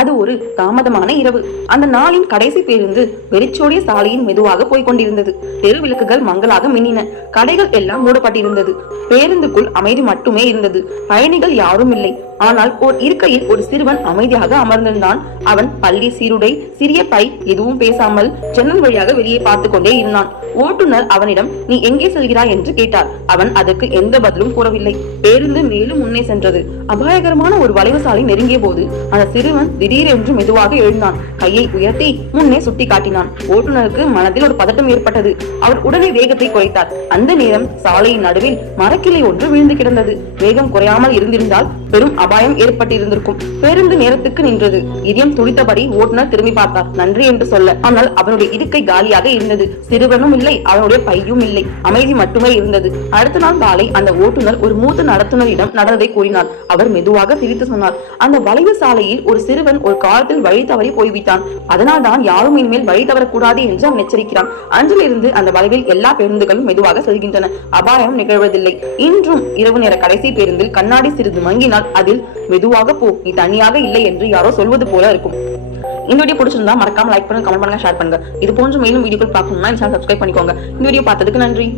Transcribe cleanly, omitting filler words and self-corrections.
அது ஒரு தாமதமான இரவு. அந்த நாளின் கடைசி பேருந்து வெறிச்சோடிய சாலையின் மெதுவாக போய்க் கொண்டிருந்தது. தெரு விளக்குகள் மங்களாக மின்னின. கடைகள் எல்லாம் மூடப்பட்டிருந்தது. பேருந்துக்குள் அமைதி மட்டுமே இருந்தது. பயணிகள் யாரும் இல்லை. ஆனால் ஓர் இருக்கையில் ஒரு சிறுவன் அமைதியாக அமர்ந்திருந்தான். அவன் பள்ளி சீருடை, சிறிய பை, எதுவும் பேசாமல் ஜன்னல் வழியாக வெளியே பார்த்து கொண்டே இருந்தான். ஓட்டுநர் அவனிடம், நீ எங்கே செல்கிறாய் என்று கேட்டார். அவன் அதற்கு எந்த பதிலும் கூறவில்லை. பேருந்து மேலும் முன்னே சென்றது. அபாயகரமான ஒரு வளைவு சாலை நெருங்கிய போது அந்த சிறுவன் திடீரென்று மெதுவாக எழுந்தான். கையை உயர்த்தி முன்னே சுட்டி காட்டினான். ஓட்டுநருக்கு மனதில் ஒரு பதட்டம் ஏற்பட்டது. அவர் உடனே வேகத்தை குறைத்தார். அந்த நேரம் சாலையின் நடுவில் மரக்கிளை ஒன்று விழுந்து கிடந்தது. வேகம் குறையாமல் இருந்திருந்தால் பெரும் அபாயம் ஏற்பட்டிருந்திருக்கும். பேருந்து நேரத்துக்கு நின்றது. இதயம் துடித்தபடி ஓட்டுநர் திரும்பி பார்த்தார், நன்றி என்று சொல்ல. ஆனால் அவனுடைய இருக்கை காலியாக இருந்தது. சிறுவனும் இல்லை, அவனுடைய பையும் இல்லை. அமைதி மட்டுமே இருந்தது. அடுத்த நாள் காலை அந்த ஓட்டுநர் ஒரு மூத்த நடத்துனரிடம் நடந்ததை கூறினார். அவர் மெதுவாக சிரித்து சொன்னார், அந்த வளைவு சாலையில் ஒரு சிறுவன் ஒரு காலத்தில் வழி தவறி போய்விட்டான். அதனால் தான் யாரும் இனிமேல் வழி தவறக்கூடாது என்று அவன் எச்சரிக்கிறான். அன்றிலிருந்து அந்த வளைவில் எல்லா பேருந்துகளும் மெதுவாக செல்கின்றன. அபாயம் நிகழ்வதில்லை. இன்றும் இரவு நேர கடைசி பேருந்தில் கண்ணாடி சிறிது மங்கினால் அதில் மெதுவாக போ, நீ தனியாக இல்லை என்று யாரோ சொல்வது போல இருக்கும். இந்த வீடியோ பிடிச்சிருந்தா மறக்காம லைக் பண்ணுங்க, கமெண்ட் பண்ணுங்க, ஷேர் பண்ணுங்க. இது போன்ற மேலும் வீடியோக்கள் பார்க்கணும்னா சேனல் சப்ஸ்கிரைப் பண்ணிக்கோங்க. இந்த வீடியோ பார்த்ததுக்கு நன்றி.